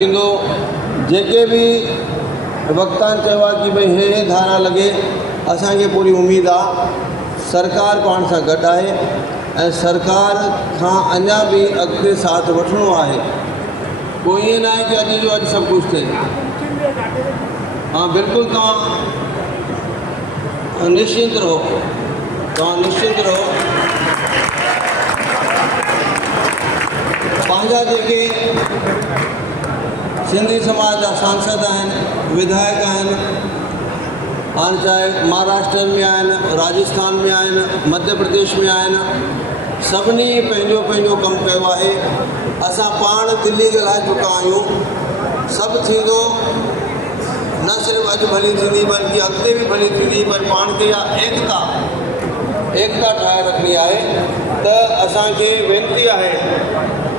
जेके भी वक्तान चवा कि भाई हे धारा लगे असांखे पूरी उम्मीद आ सरकार पाण सां गॾु आहे ऐं सरकार खां अञा भी अॻिते साथ वठणो आहे। कोई ईअं न आहे कि अॼु जो अॼु सभु कुझु थिए। हाँ बिल्कुलु तव्हां निश्चिंत रहो, पंहिंजा जेके सिंधी समाज जा सांसद आहिनि, विधायक आहिनि, हाँ चाहे महाराष्ट्र में आहिनि, राजस्थान में आहिनि, मध्य प्रदेश में आहिनि, सभिनी पंहिंजो पंहिंजो कमु कयो आहे। असां पाण दिल्ली ॻाल्हाए चुका आहियूं। सभु थींदो, न सिर्फ़ु अॼु भली थींदी बल्कि अॻिते भी भली थींदी, पर पाण खे इहा एकता ठाहे रखणी आहे। त असांखे वेनती आहे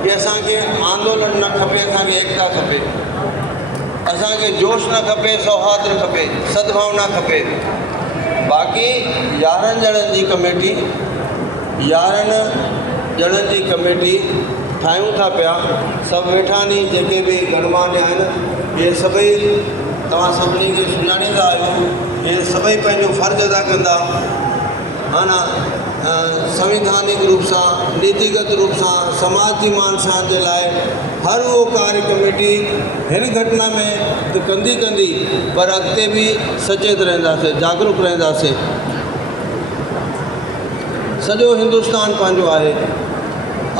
कि असांखे आंदोलन न खपे, असांखे एकता खपे, असांखे जोश न खपे, सौहार्द खपे, सद्भावना खपे। बाक़ी 11 ॼणनि जी कमेटी ठाहियूं था पिया। सभु वेठा नी जेके भी गणमान्य आहिनि, इहे सभई तव्हां सभिनी खे सुञाणींदा आहियो। इहे सभई पंहिंजो फ़र्ज़ु अदा कंदा, हा न, संविधानिक रूप सां, नीतिगत रूप सां, समाज जी मान शान जे लाइ हर वो कार्य कमेटी हिन घटना में तो कंदी, पर अॻिते भी सचेत रहंदासीं, जागरूक रहंदासीं। सॼो हिंदुस्तान पंहिंजो आहे,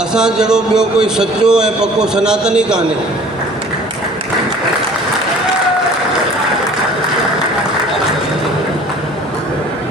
असां जहिड़ो ॿियो कोई सच्चो ऐं पक्को सनातनी कान्हे।